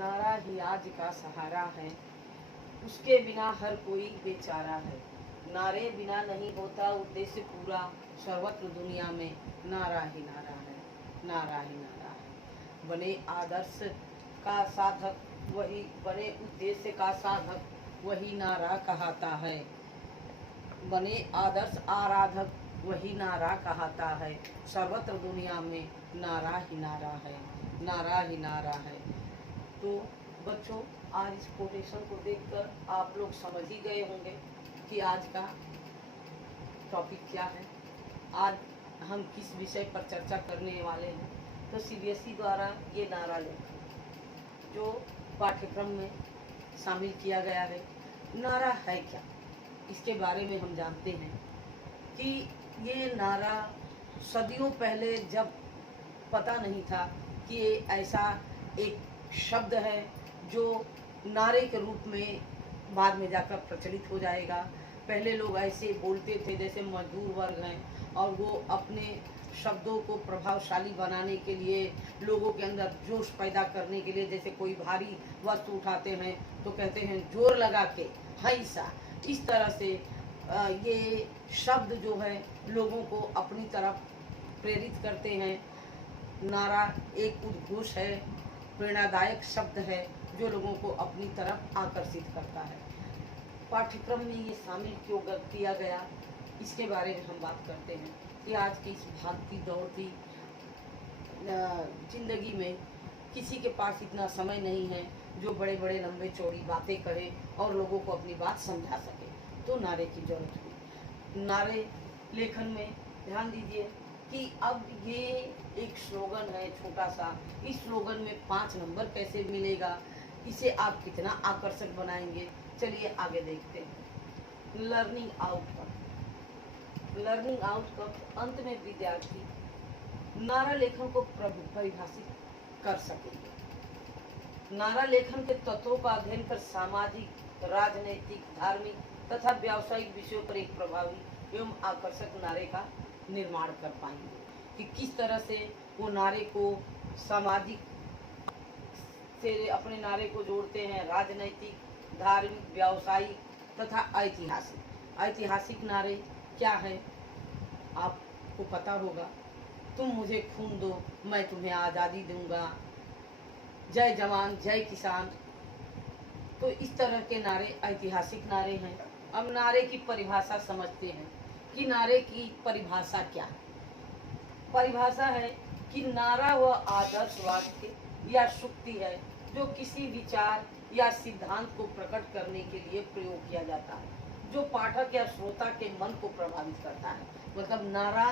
नारा ही आज का सहारा है, उसके बिना हर कोई बेचारा है। नारे बिना नहीं होता उद्देश्य पूरा, सर्वत्र दुनिया में नारा ही नारा है, नारा ही नारा है। बने आदर्श का साधक वही, बने उद्देश्य का साधक वही नारा कहता है। बने आदर्श आराधक वही नारा कहता है। सर्वत्र दुनिया में नारा ही नारा है, नारा ही नारा है। तो बच्चों, आज इस कोटेशन को देखकर आप लोग समझ ही गए होंगे कि आज का टॉपिक क्या है, आज हम किस विषय पर चर्चा करने वाले हैं। तो सीबीएसई द्वारा ये नारा लेखन जो पाठ्यक्रम में शामिल किया गया है, नारा है क्या, इसके बारे में हम जानते हैं कि ये नारा सदियों पहले, जब पता नहीं था कि ये ऐसा एक शब्द है जो नारे के रूप में बाद में जाकर प्रचलित हो जाएगा। पहले लोग ऐसे बोलते थे जैसे मजदूर वर्ग हैं, और वो अपने शब्दों को प्रभावशाली बनाने के लिए, लोगों के अंदर जोश पैदा करने के लिए, जैसे कोई भारी वस्तु उठाते हैं तो कहते हैं जोर लगा के हैसा। इस तरह से ये शब्द जो है लोगों को अपनी तरफ प्रेरित करते हैं। नारा एक उद्घोष है, प्रेरणादायक शब्द है जो लोगों को अपनी तरफ आकर्षित करता है। पाठ्यक्रम में ये शामिल क्यों किया गया, इसके बारे में हम बात करते हैं कि आज की इस भागती दौड़ती जिंदगी में किसी के पास इतना समय नहीं है जो बड़े बड़े लंबे चौड़ी बातें करे और लोगों को अपनी बात समझा सके, तो नारे की जरूरत हुई। नारे लेखन में ध्यान दीजिए कि अब ये एक स्लोगन है छोटा सा, इस स्लोगन में 5 नंबर कैसे मिलेगा, इसे आप कितना आकर्षक बनाएंगे, चलिए आगे देखते हैं। Learning outcome. लर्निंग आउटकम अंत में विद्यार्थी नारा लेखन को परिभाषित कर सकेंगे। नारा लेखन के तत्वों का अध्ययन कर सामाजिक, राजनैतिक, धार्मिक तथा व्यावसायिक विषयों पर एक प्रभावी एवं आकर्षक नारे का निर्माण कर पाएंगे कि किस तरह से वो नारे को सामाजिक से अपने नारे को जोड़ते हैं, राजनैतिक, धार्मिक, व्यावसायिक तथा ऐतिहासिक। ऐतिहासिक नारे क्या है आपको पता होगा। तुम मुझे खून दो, मैं तुम्हें आज़ादी दूंगा, जय जवान जय किसान। तो इस तरह के नारे ऐतिहासिक नारे हैं। अब नारे की परिभाषा समझते हैं कि नारे की परिभाषा क्या है। परिभाषा है कि नारा वह आदर्श वाक्य या सूक्ति है जो किसी विचार या सिद्धांत को प्रकट करने के लिए प्रयोग किया जाता है, जो पाठक या श्रोता के मन को प्रभावित करता है। मतलब नारा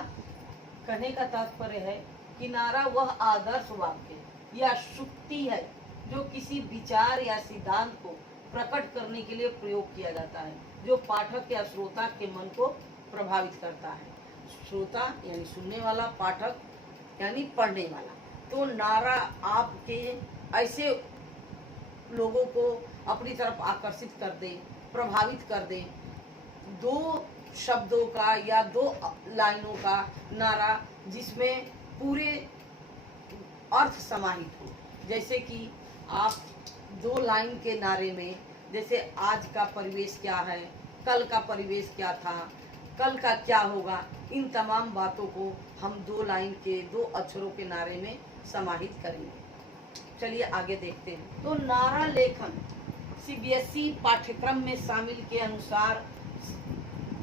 कहने का तात्पर्य है कि नारा वह आदर्श वाक्य या सूक्ति है जो किसी विचार या सिद्धांत को प्रकट करने के लिए प्रयोग किया जाता है, जो पाठक या श्रोता के मन को प्रभावित करता है। श्रोता यानी सुनने वाला, पाठक यानी पढ़ने वाला। तो नारा आपके ऐसे लोगों को अपनी तरफ आकर्षित कर दे, प्रभावित कर दे। 2 शब्दों का या 2 लाइनों का नारा जिसमें पूरे अर्थ समाहित हो। जैसे कि आप 2 लाइन के नारे में, जैसे आज का परिवेश क्या है, कल का परिवेश क्या था, कल का क्या होगा, इन तमाम बातों को हम 2 लाइन के 2 अक्षरों के नारे में समाहित करेंगे। चलिए आगे देखते हैं। तो नारा लेखन सीबीएसई पाठ्यक्रम में शामिल के अनुसार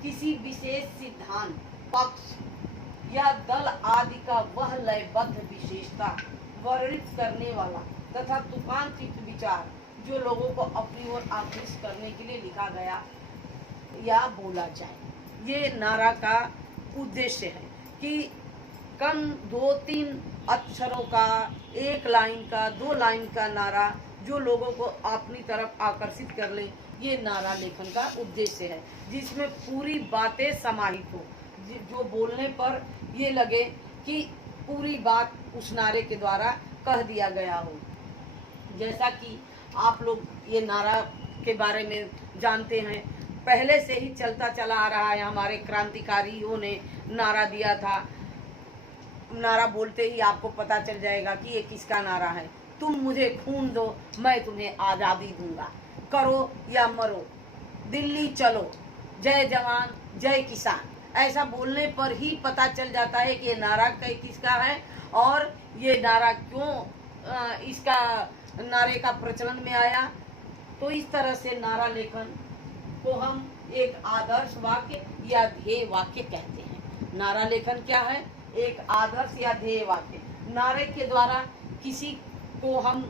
किसी विशेष सिद्धांत, पक्ष या दल आदि का वह लयबद्ध विशेषता वर्णित करने वाला तथा तूफानचित विचार जो लोगों को अपनी ओर आकृष्ट करने के लिए लिखा गया या बोला जाए, ये नारा का उद्देश्य है कि कम 2-3 अक्षरों का, 1 लाइन का, 2 लाइन का नारा जो लोगों को अपनी तरफ आकर्षित कर ले, ये नारा लेखन का उद्देश्य है, जिसमें पूरी बातें समाहित हो, जो बोलने पर ये लगे कि पूरी बात उस नारे के द्वारा कह दिया गया हो। जैसा कि आप लोग ये नारा के बारे में जानते हैं, पहले से ही चलता चला आ रहा है। हमारे क्रांतिकारियों ने नारा दिया था। नारा बोलते ही आपको पता चल जाएगा कि ये किसका नारा है। तुम मुझे खून दो, मैं तुम्हें आज़ादी दूंगा, करो या मरो, दिल्ली चलो, जय जवान जय किसान। ऐसा बोलने पर ही पता चल जाता है कि ये नारा किसका है और ये नारा क्यों इसका नारे का प्रचलन में आया। तो इस तरह से नारा लेखन को हम एक आदर्श वाक्य या ध्येय वाक्य कहते हैं। नारा लेखन क्या है? एक आदर्श या ध्येय वाक्य। नारे के द्वारा किसी को हम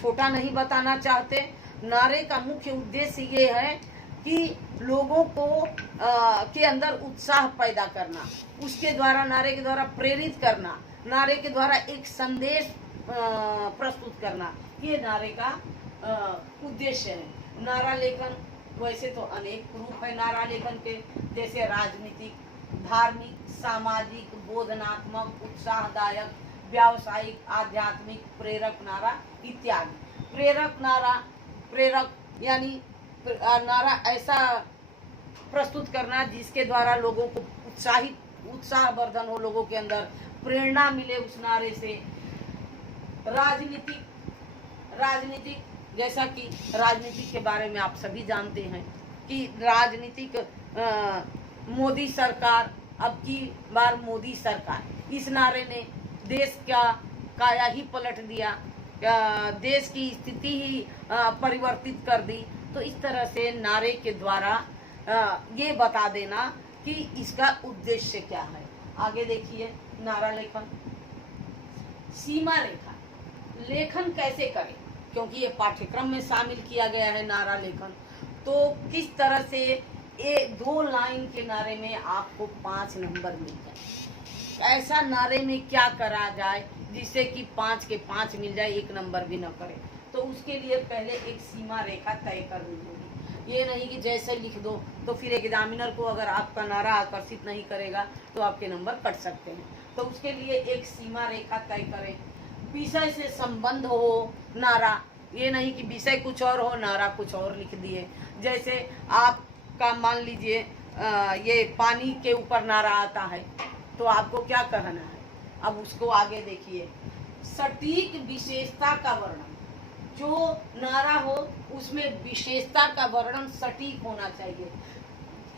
छोटा नहीं बताना चाहते। नारे का मुख्य उद्देश्य ये है कि लोगों को के अंदर उत्साह पैदा करना, उसके द्वारा नारे के द्वारा प्रेरित करना, नारे के द्वारा एक संदेश प्रस्तुत करना, ये नारे का उद्देश्य है। नारा लेखन वैसे तो अनेक रूप है नारा लेखन के, जैसे राजनीतिक, धार्मिक, सामाजिक, बोधनात्मक, उत्साहदायक, व्यावसायिक, आध्यात्मिक, प्रेरक नारा इत्यादि। प्रेरक यानी नारा ऐसा प्रस्तुत करना जिसके द्वारा लोगों को उत्साहवर्धन हो, लोगों के अंदर प्रेरणा मिले उस नारे से। राजनीतिक जैसा कि राजनीतिक के बारे में आप सभी जानते हैं कि राजनीतिक मोदी सरकार, अब की बार मोदी सरकार, इस नारे ने देश का काया ही पलट दिया, देश की स्थिति ही परिवर्तित कर दी। तो इस तरह से नारे के द्वारा ये बता देना कि इसका उद्देश्य क्या है। आगे देखिए नारा लेखन। सीमा रेखा लेखन कैसे करें, क्योंकि ये पाठ्यक्रम में शामिल किया गया है नारा लेखन। तो किस तरह से ये 2 लाइन के नारे में आपको 5 नंबर मिल जाए। ऐसा नारे में क्या करा जाए जिससे कि 5 के 5 मिल जाए, 1 नंबर भी न करे। तो उसके लिए पहले एक सीमा रेखा तय करनी होगी। ये नहीं कि जैसे लिख दो तो फिर एग्जामिनर को अगर आपका नारा आकर्षित नहीं करेगा तो आपके नंबर कट सकते हैं। तो उसके लिए एक सीमा रेखा तय करें। विषय से संबंध हो नारा, ये नहीं कि विषय कुछ और हो नारा कुछ और लिख दिए। जैसे आपका मान लीजिए ये पानी के ऊपर नारा आता है, तो आपको क्या कहना है, अब उसको आगे देखिए। सटीक विशेषता का वर्णन, जो नारा हो उसमें विशेषता का वर्णन सटीक होना चाहिए।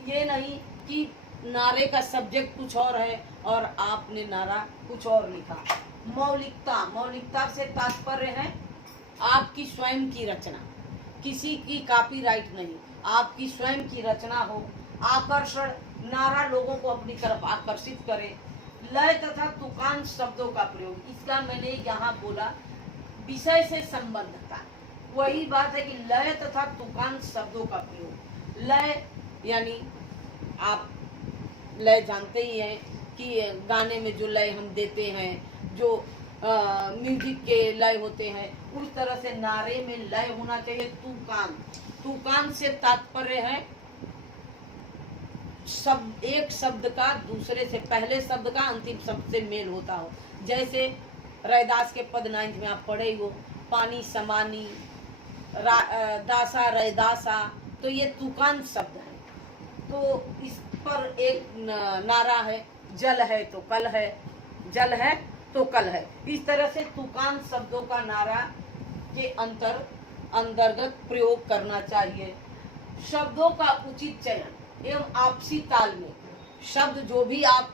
ये नहीं कि नारे का सब्जेक्ट कुछ और है और आपने नारा कुछ और लिखा। मौलिकता से तात्पर्य है आपकी स्वयं की रचना, किसी की कॉपीराइट नहीं, आपकी स्वयं की रचना हो। आकर्षण, नारा लोगों को अपनी तरफ आकर्षित करे। लय तथा तुकान शब्दों का प्रयोग, इसका मैंने यहाँ बोला विषय से संबद्धता, वही बात है कि लय तथा तुकान शब्दों का प्रयोग। लय यानी आप लय जानते ही हैं कि गाने में जो लय हम देते हैं, जो म्यूजिक के लय होते हैं, उस तरह से नारे में लय होना चाहिए। तुकान से तात्पर्य है एक शब्द का दूसरे से, पहले शब्द का अंतिम शब्द से मेल होता हो। जैसे रैदास के पद 9 में आप पढ़े हो, पानी समानी, दासा रैदासा, तो ये तुकान शब्द है। तो इस पर एक नारा है, जल है तो कल है, जल है तो कल है। इस तरह से तुकान शब्दों का नारा के अंतर्गत प्रयोग करना चाहिए। शब्दों का उचित चयन एवं आपसी तालमेल, शब्द जो भी आप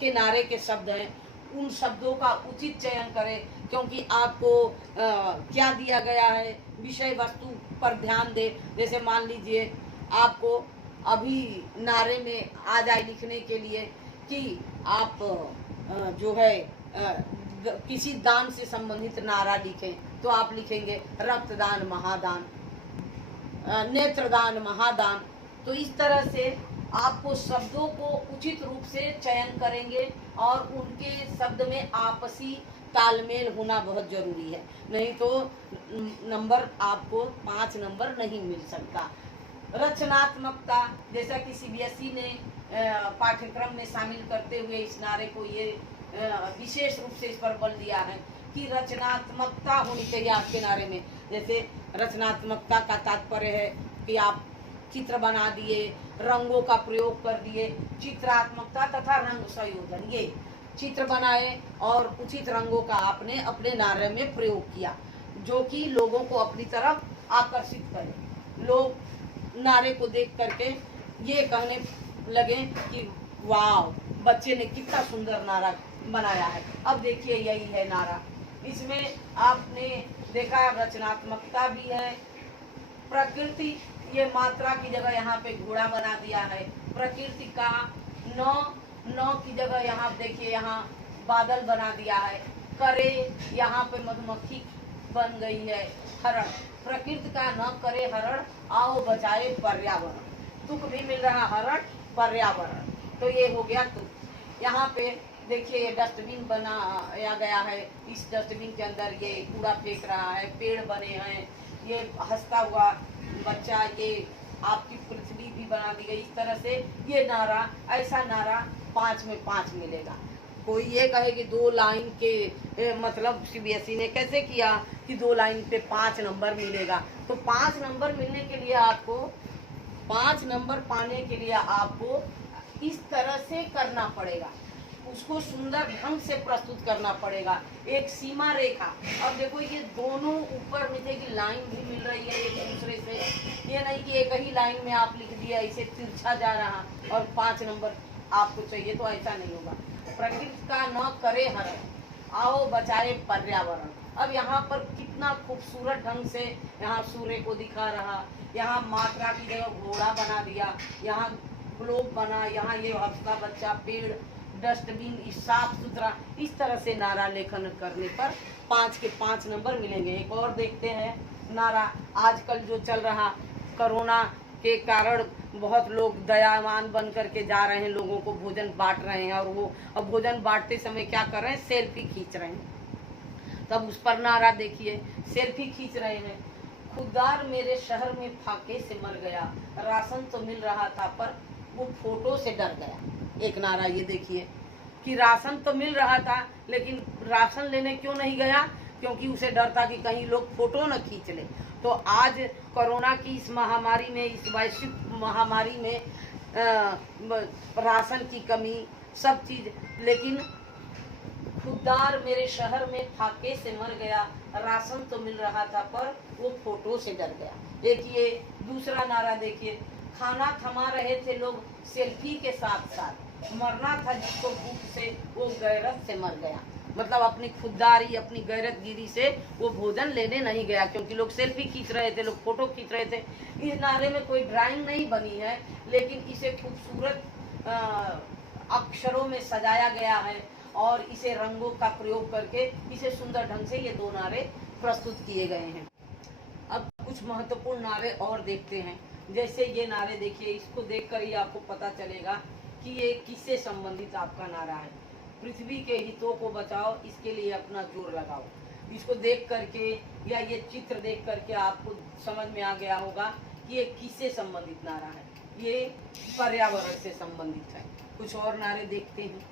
के नारे के शब्द हैं उन शब्दों का उचित चयन करें, क्योंकि आपको क्या दिया गया है विषय वस्तु पर ध्यान दे। जैसे मान लीजिए आपको अभी नारे में आ जाए लिखने के लिए कि आप जो है किसी दान से संबंधित नारा लिखें, तो आप लिखेंगे रक्तदान महादान, नेत्रदान महादान। तो इस तरह से आपको शब्दों को उचित रूप से चयन करेंगे और उनके शब्द में आपसी तालमेल होना बहुत जरूरी है, नहीं तो नंबर आपको 5 नंबर नहीं मिल सकता। रचनात्मकता, जैसा कि सीबीएसई ने पाठ्यक्रम में शामिल करते हुए इस नारे को ये विशेष रूप से इस पर बल दिया है कि रचनात्मकता होनी चाहिए आपके नारे में। जैसे रचनात्मकता का तात्पर्य है कि आप चित्र बना दिए, रंगों का प्रयोग कर दिए, चित्रात्मकता तथा रंग संयोजन, ये चित्र बनाए और उचित रंगों का आपने अपने नारे में प्रयोग किया, जो कि लोगों को अपनी तरफ आकर्षित करे। लोग नारे को देख करके ये कहने लगे कि वाह, बच्चे ने कितना सुंदर नारा बनाया है। अब देखिए यही है नारा। इसमें आपने देखा रचनात्मकता भी है, प्रकृति, ये मात्रा की जगह यहाँ पे घोड़ा बना दिया है। प्रकृति का नौ नौ की जगह यहाँ देखिए यहाँ बादल बना दिया है। करे यहाँ पे मधुमक्खी बन गई है। हरण, प्रकृति का न करे हरण, आओ बचाए पर्यावरण। तुक भी मिल रहा हरण, पर्यावरण, तो ये हो गया तुक। यहाँ पे देखिए ये डस्टबिन बनाया गया है। इस डस्टबिन के अंदर ये कूड़ा फेंक रहा है, पेड़ बने हैं, ये हंसता हुआ बच्चा, ये आपकी पृथ्वी भी बना दी गई। इस तरह से ये नारा, ऐसा नारा 5 में 5 मिलेगा। कोई ये कहे कि 2 लाइन के मतलब सीबीएसई ने कैसे किया कि 2 लाइन पे 5 नंबर मिलेगा। तो 5 नंबर मिलने के लिए आपको, 5 नंबर पाने के लिए आपको इस तरह से करना पड़ेगा, उसको सुंदर ढंग से प्रस्तुत करना पड़ेगा। एक सीमा रेखा, अब देखो ये दोनों ऊपर नीचे की लाइन भी मिल रही है एक दूसरे से। ये नहीं कि एक ही लाइन में आप लिख दिया, इसे तिरछा जा रहा और 5 नंबर आपको चाहिए, तो ऐसा नहीं होगा। प्रकृति का न करे हरण, आओ बचाए पर्यावरण। अब यहाँ पर कितना खूबसूरत ढंग से यहाँ सूर्य को दिखा रहा, यहाँ मात्रा की जगह घोड़ा बना दिया, यहाँ ग्लोब बना, यहाँ ये हंसता बच्चा, पेड़, डस्टबिन, साफ सुथरा। इस तरह से नारा लेखन करने पर 5 के 5 नंबर मिलेंगे। एक और देखते हैं नारा, आजकल जो चल रहा, कोरोना के कारण बहुत लोग दयावान बन करके जा रहे हैं, लोगों को भोजन बांट रहे हैं, और वो अब भोजन बांटते समय क्या कर रहे हैं, सेल्फी खींच रहे हैं। तब उस पर नारा देखिए, सेल्फी खींच रहे हैं। खुददार मेरे शहर में फाके से मर गया, राशन तो मिल रहा था पर वो फोटो से डर गया। एक नारा ये देखिए कि राशन तो मिल रहा था, लेकिन राशन लेने क्यों नहीं गया, क्योंकि उसे डर था कि कहीं लोग फोटो न खींच ले। तो आज कोरोना की इस महामारी में, इस वैश्विक महामारी में राशन की कमी, सब चीज, लेकिन खुददार मेरे शहर में फाके से मर गया, राशन तो मिल रहा था पर वो फोटो से डर गया। एक ये दूसरा नारा देखिए, खाना थमा रहे थे लोग सेल्फी के साथ साथ, मरना था जिसको भूख से वो गैरत से मर गया। मतलब अपनी खुददारी, अपनी गैरतगिरी से वो भोजन लेने नहीं गया, क्योंकि लोग सेल्फी खींच रहे थे, लोग फोटो खींच रहे थे। इस नारे में कोई ड्राइंग नहीं बनी है, लेकिन इसे खूबसूरत अक्षरों में सजाया गया है और इसे रंगों का प्रयोग करके इसे सुंदर ढंग से ये 2 नारे प्रस्तुत किए गए हैं। अब कुछ महत्वपूर्ण नारे और देखते हैं। जैसे ये नारे देखिए, इसको देखकर ही आपको पता चलेगा कि ये किससे संबंधित आपका नारा है। पृथ्वी के हितों को बचाओ, इसके लिए अपना जोर लगाओ। इसको देख करके या ये चित्र देख करके आपको समझ में आ गया होगा कि ये किससे संबंधित नारा है, ये पर्यावरण से संबंधित है। कुछ और नारे देखते हैं।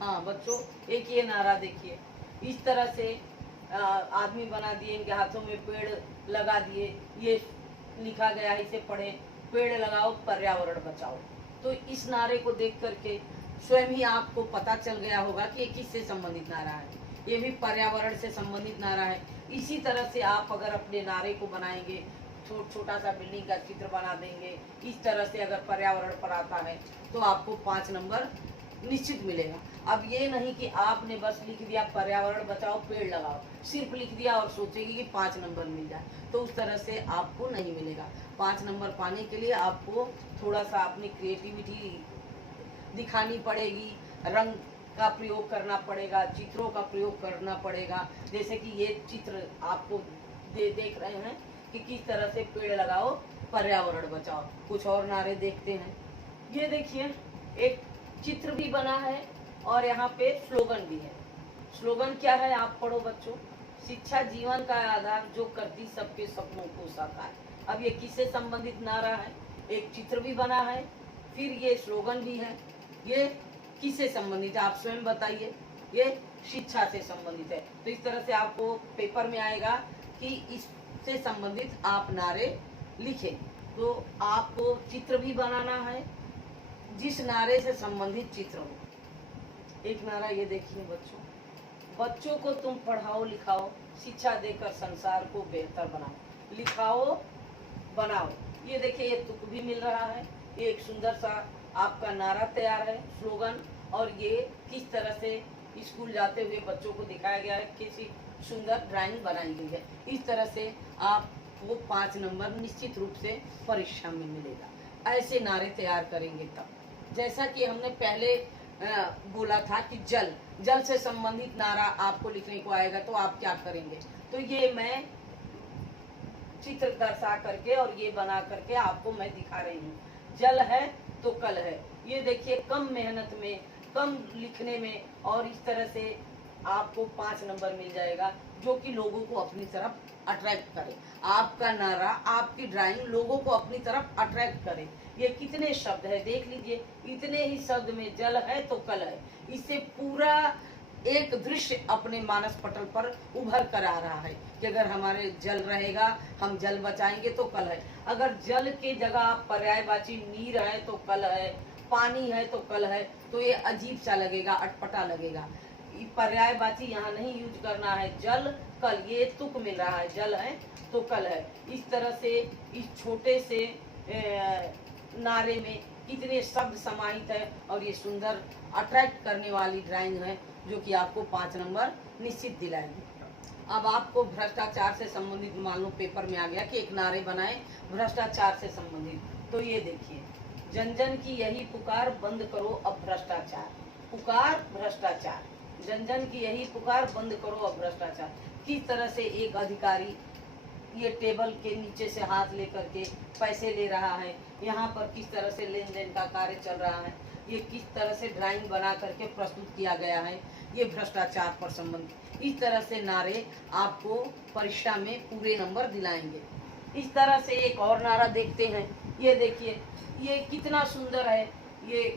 हाँ बच्चों, एक ये नारा देखिए, इस तरह से आदमी बना दिए, इनके हाथों में पेड़ लगा दिए, ये लिखा गया है, इसे पढ़े, पेड़ लगाओ पर्यावरण बचाओ। तो इस नारे को देख करके स्वयं ही आपको पता चल गया होगा कि ये किससे संबंधित नारा है, ये भी पर्यावरण से संबंधित नारा है। इसी तरह से आप अगर अपने नारे को बनाएंगे, छोटा सा बिल्डिंग का चित्र बना देंगे, इस तरह से अगर पर्यावरण पर आता है तो आपको 5 नंबर निश्चित मिलेगा। अब ये नहीं कि आपने बस लिख दिया पर्यावरण बचाओ पेड़ लगाओ, सिर्फ लिख दिया और सोचेगी कि 5 नंबर मिल जाए, तो उस तरह से आपको नहीं मिलेगा। 5 नंबर पाने के लिए आपको थोड़ा सा अपनी क्रिएटिविटी दिखानी पड़ेगी, रंग का प्रयोग करना पड़ेगा, चित्रों का प्रयोग करना पड़ेगा। जैसे कि ये चित्र आपको देख रहे हैं कि किस तरह से पेड़ लगाओ पर्यावरण बचाओ। कुछ और नारे देखते हैं। ये देखिए, एक चित्र भी बना है और यहाँ पे स्लोगन भी है। स्लोगन क्या है, आप पढ़ो बच्चों, शिक्षा जीवन का आधार जो करती सबके सपनों को साकार। अब ये किससे संबंधित नारा है, एक चित्र भी बना है, फिर ये स्लोगन भी है, ये किससे संबंधित है आप स्वयं बताइए। ये शिक्षा से संबंधित है। तो इस तरह से आपको पेपर में आएगा कि इससे संबंधित आप नारे लिखें। तो आपको चित्र भी बनाना है जिस नारे से संबंधित चित्र हो। एक नारा ये देखिए बच्चों, बच्चों को तुम पढ़ाओ लिखाओ, शिक्षा देकर संसार को बेहतर बनाओ। लिखाओ बनाओ, ये देखिए ये तुक भी मिल रहा है, ये एक सुंदर सा आपका नारा तैयार है, स्लोगन। और ये किस तरह से स्कूल जाते हुए बच्चों को दिखाया गया है, किसी सुंदर ड्राइंग बनाई गई है। इस तरह से आपको 5 नंबर निश्चित रूप से परीक्षा में मिलेगा। ऐसे नारे तैयार करेंगे तब। जैसा कि हमने पहले बोला था कि जल जल से संबंधित नारा आपको लिखने को आएगा, तो आप क्या करेंगे। तो ये मैं चित्र दर्शा करके और ये बना करके आपको मैं दिखा रही हूँ। जल है तो कल है, ये देखिए कम मेहनत में, कम लिखने में, और इस तरह से आपको 5 नंबर मिल जाएगा, जो कि लोगों को अपनी तरफ अट्रैक्ट करे। आपका नारा, आपकी ड्राइंग लोगों को अपनी तरफ अट्रैक्ट करे। ये कितने शब्द है देख लीजिए, इतने ही शब्द में जल है तो कल है, इससे पूरा एक दृश्य अपने मानस पटल पर उभर कर आ रहा है कि अगर हमारे जल रहेगा, हम जल बचाएंगे तो कल है। अगर जल के जगह पर्यायवाची नीर है तो कल है, पानी है तो कल है, तो ये अजीब सा लगेगा, अटपटा लगेगा। पर्यायवाची यहाँ नहीं यूज करना है, जल कल, ये तुक मिल रहा है, जल है तो कल है। इस तरह से इस छोटे से नारे में कितने शब्द समाहित है, और ये सुंदर अट्रैक्ट करने वाली ड्राइंग है, जो कि आपको 5 नंबर निश्चित दिलाएगी। अब आपको भ्रष्टाचार से संबंधित, मान लो पेपर में आ गया कि एक नारे बनाए भ्रष्टाचार से संबंधित, तो ये देखिए, जन जन की यही पुकार, बंद करो अब भ्रष्टाचार। पुकार भ्रष्टाचार, जन जन की यही पुकार, बंद करो अब भ्रष्टाचार। किस तरह से एक अधिकारी ये टेबल के नीचे से हाथ लेकर के पैसे ले रहा है, यहाँ पर किस तरह से लेन देन का कार्य चल रहा है, ये किस तरह से ड्राइंग बना करके प्रस्तुत किया गया है, ये भ्रष्टाचार पर संबंधित। इस तरह से नारे आपको परीक्षा में पूरे नंबर दिलाएंगे। इस तरह से एक और नारा देखते हैं, ये देखिए, ये कितना सुंदर है। ये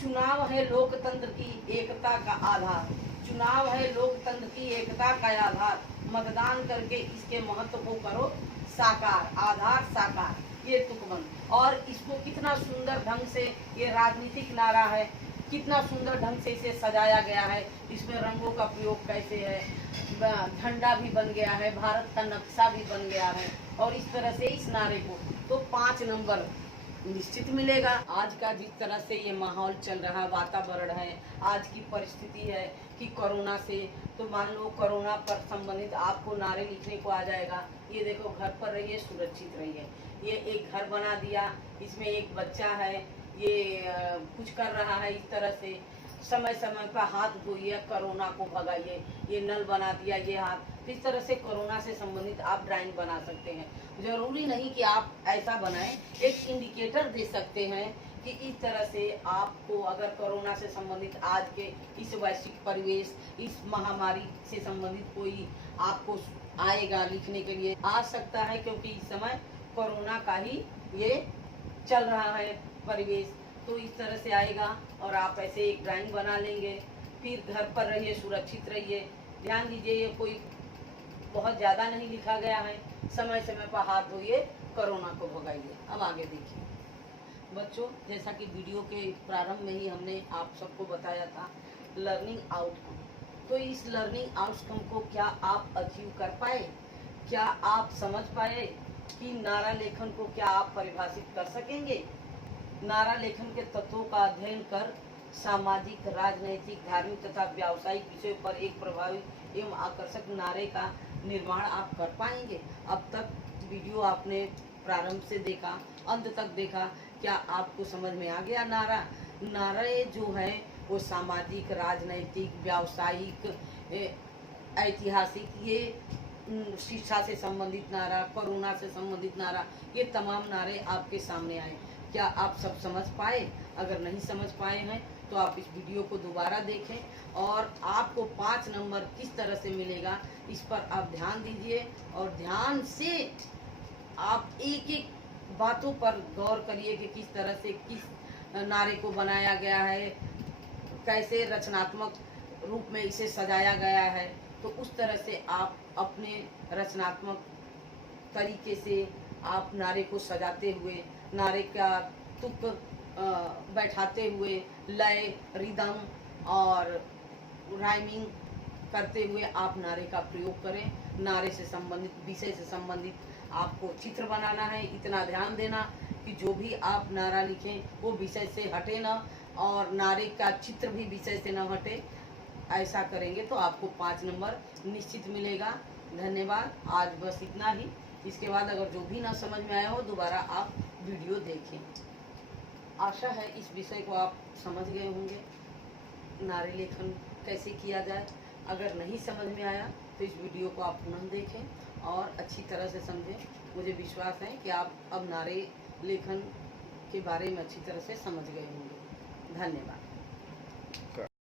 चुनाव है लोकतंत्र की एकता का आधार, चुनाव है लोकतंत्र की एकता का आधार, मतदान करके इसके महत्व को करो साकार, आधार साकार, ये तुकबंद। और इसको कितना सुंदर ढंग से, ये राजनीतिक नारा है, कितना सुंदर ढंग से इसे सजाया गया है, इसमें रंगों का प्रयोग कैसे है, झंडा भी बन गया है, भारत का नक्शा भी बन गया है, और इस तरह से इस नारे को तो 5 नंबर निश्चित मिलेगा। आज का जिस तरह से ये माहौल चल रहा, वातावरण है, आज की परिस्थिति है कि कोरोना से, तो मान लो कोरोना पर संबंधित आपको नारे लिखने को आ जाएगा। ये देखो, घर पर रहिए, सुरक्षित रहिए। ये एक घर बना दिया, इसमें एक बच्चा है, ये कुछ कर रहा है, इस तरह से समय समय पर हाथ धोइए, कोरोना को भगाइए। ये नल बना दिया, ये हाथ, इस तरह से कोरोना से संबंधित आप ड्राइंग बना सकते हैं। जरूरी नहीं कि आप ऐसा बनाएं, एक इंडिकेटर दे सकते हैं कि इस तरह से आपको अगर कोरोना से संबंधित आज के इस वैश्विक परिवेश, इस महामारी से संबंधित कोई आपको आएगा लिखने के लिए, आ सकता है, क्योंकि इस समय कोरोना का ही ये चल रहा है परिवेश, तो इस तरह से आएगा और आप ऐसे एक ड्राइंग बना लेंगे। फिर घर पर रहिए, सुरक्षित रहिए। ध्यान दीजिए, ये कोई बहुत ज़्यादा नहीं लिखा गया है, समय समय पर हाथ धोइए, कोरोना को भगाइए। अब आगे देखिए बच्चों, जैसा कि वीडियो के प्रारंभ में ही हमने आप सबको बताया था, लर्निंग आउटकम, तो इस लर्निंग आउटकम को क्या आप अचीव कर पाए, क्या आप समझ पाए कि नारा लेखन को क्या आप परिभाषित कर सकेंगे। नारा लेखन के तत्वों का अध्ययन कर सामाजिक, राजनैतिक, धार्मिक तथा व्यावसायिक विषयों पर एक प्रभावी एवं आकर्षक नारे का निर्माण आप कर पाएंगे। अब तक वीडियो आपने प्रारंभ से देखा, अंत तक देखा, क्या आपको समझ में आ गया। नारे जो है वो सामाजिक, राजनैतिक, व्यावसायिक, ऐतिहासिक, ये शिक्षा से संबंधित नारा, कोरोना से संबंधित नारा, ये तमाम नारे आपके सामने आए। क्या आप सब समझ पाए? अगर नहीं समझ पाए हैं तो आप इस वीडियो को दोबारा देखें, और आपको 5 नंबर किस तरह से मिलेगा इस पर आप ध्यान दीजिए, और ध्यान से आप एक एक बातों पर गौर करिए कि किस तरह से किस नारे को बनाया गया है, कैसे रचनात्मक रूप में इसे सजाया गया है। तो उस तरह से आप अपने रचनात्मक तरीके से आप नारे को सजाते हुए, नारे का तुक बैठाते हुए, लय, रिदम, और राइमिंग करते हुए आप नारे का प्रयोग करें। नारे से संबंधित, विषय से संबंधित आपको चित्र बनाना है। इतना ध्यान देना कि जो भी आप नारा लिखें वो विषय से हटे ना, और नारे का चित्र भी विषय से न हटे। ऐसा करेंगे तो आपको 5 नंबर निश्चित मिलेगा। धन्यवाद। आज बस इतना ही। इसके बाद अगर जो भी ना समझ में आया हो दोबारा आप वीडियो देखें। आशा है इस विषय को आप समझ गए होंगे, नारे लेखन कैसे किया जाए। अगर नहीं समझ में आया तो इस वीडियो को आप पुनः देखें और अच्छी तरह से समझें। मुझे विश्वास है कि आप अब नारे लेखन के बारे में अच्छी तरह से समझ गए होंगे। धन्यवाद।